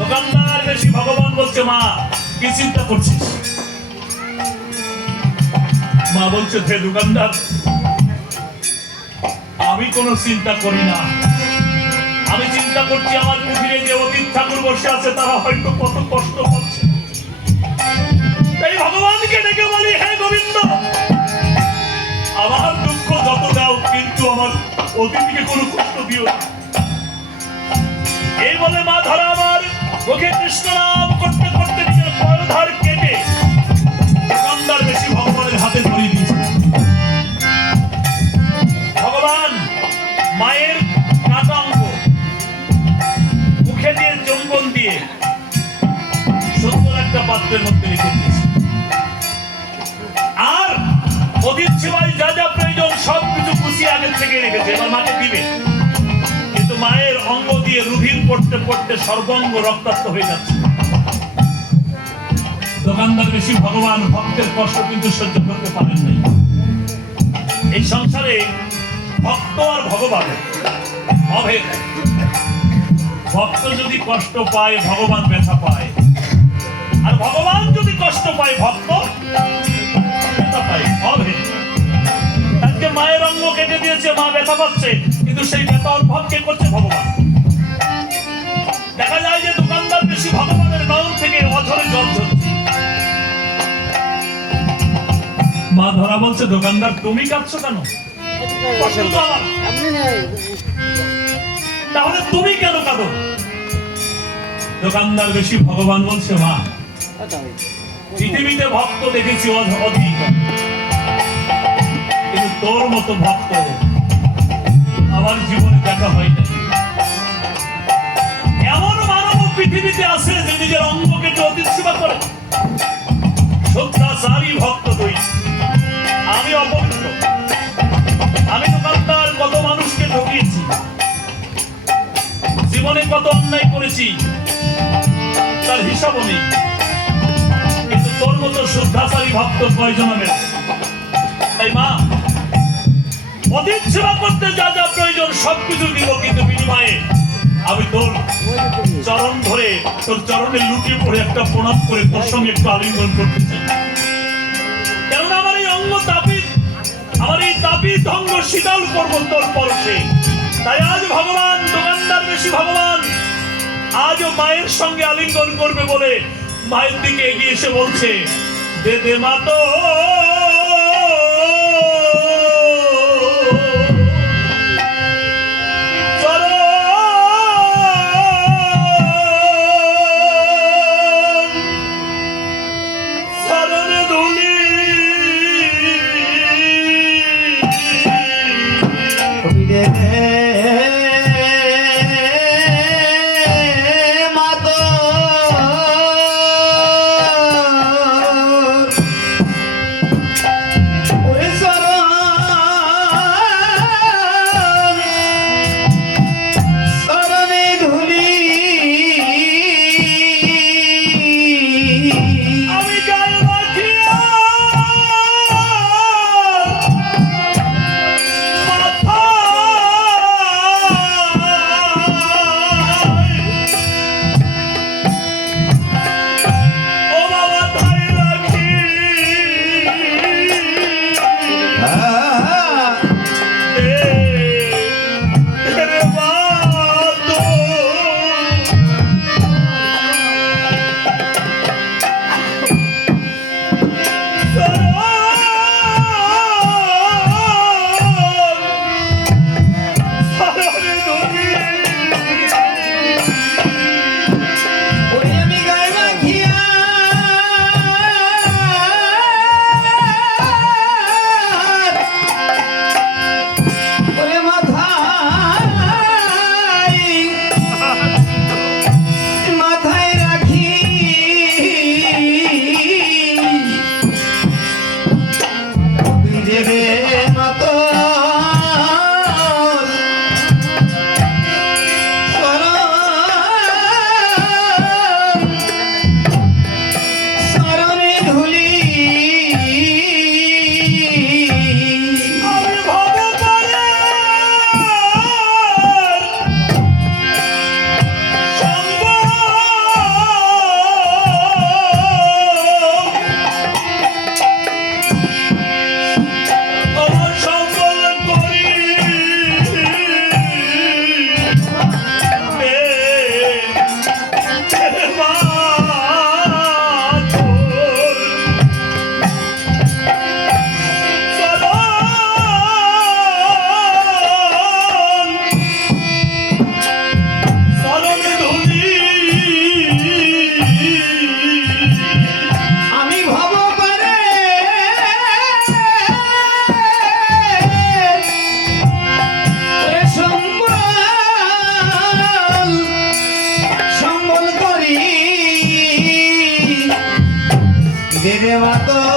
দোকানদার বেশি ভগবান বলছে, মা কি চিন্তা করছিস? মা বলছে, হে দোকানদার, আমি কোনো চিন্তা করি না। আমি চিন্তা করছি আমার কুঠিরে যে অতীত ঠাকুর বসে আছে তারা হয়তো কত কষ্ট পাচ্ছে। তাই ভগবানকে ডেকে বলি, হে গোবিন্দ, আমার দুঃখ যত দাও, কিন্তু আমার অতিথিকে কোনো কষ্ট দিও না। এই বলে মা ধরা আমার মুখে কৃষ্ণ নাম করতে করতে নিজের পরধার কেটে দোকানদার বেশি ভগবানের হাতে ধরিয়ে দিয়েছে। ভগবান মায়ের কাটা অঙ্গ মুখে দিয়ে চুম্বন দিয়ে সুন্দর একটা পাত্রের মধ্যে রেখে দিয়েছে। আর অতীত সেবায় যা যা প্রয়োজন সবকিছু গুছিয়ে আগের থেকে রেখেছে, এবার মাকে দিবে। কিন্তু মায়ের অঙ্গ দিয়ে রুধির পড়তে পড়তে সর্বাঙ্গ রক্তাক্ত হয়ে যাচ্ছে। দোকানদার বেশি ভগবান ভক্তের কষ্ট কিন্তু সহ্য করতে পারেন নাই। এই সংসারে ভক্ত আর ভগবান অভেদ। ভক্ত যদি কষ্ট পায় ভগবান ব্যথা পায়, আর ভগবান যদি কষ্ট পায় ভক্ত ব্যথা পায়। অভেদ। আজকে মায়ের অঙ্গ কেটে দিয়েছে, মা ব্যথা পাচ্ছে, কিন্তু সেই ব্যথা অনুভব কে করছে? ভগবান। দেখা যায় যে দোকানদার বেশি ভগবানের নয়ন থেকে অঝরে জল ঝরছে। মা ধরা বলছে, দোকানদার তুমি কাঁদছো কেন? কষ্ট তো আমার। তাহলে তুমি কেন কাঁদো? দোকানদার বেশি ভগবান বলছে, মা পৃথিবীতে ভক্ত দেখেছি অধিক, কিন্তু তোর মতো ভক্ত আমার জীবনে দেখা হয় না। এমন মানব পৃথিবীতে আছে যে নিজের অঙ্গকে অতীত সেবা করে। সত্যাচারী ভক্ত তুই। আমি অপবিত্র। আমি দোকানদার কত মানুষকে ঠকিয়েছি, জীবনে কত অন্যায় করেছি, তার হিসাবও নেই। কিন্তু তোর মতো শ্রদ্ধাচারী ভক্ত কয়জন হবে? তাই মা, অতীত সেবা করতে যা যা প্রয়োজন সবকিছু দিব, কিন্তু বিনিময়ে আমি তোর চরণ ধরে, তোর চরণে লুটিয়ে পড়ে একটা প্রণাম করে তোর সঙ্গে একটু আলিঙ্গন করতে চাই। কেননা আমার এই অঙ্গ তাপিত, আমার এই তাপিত অঙ্গ শীতল করবো তোর পরশে। তাই আজ ভগবান, দোকানদার বেশি ভগবান আজও মায়ের সঙ্গে আলিঙ্গন করবে বলে মায়ের দিকে এগিয়ে এসে বলছে, দে দে মা তো রে মা তোর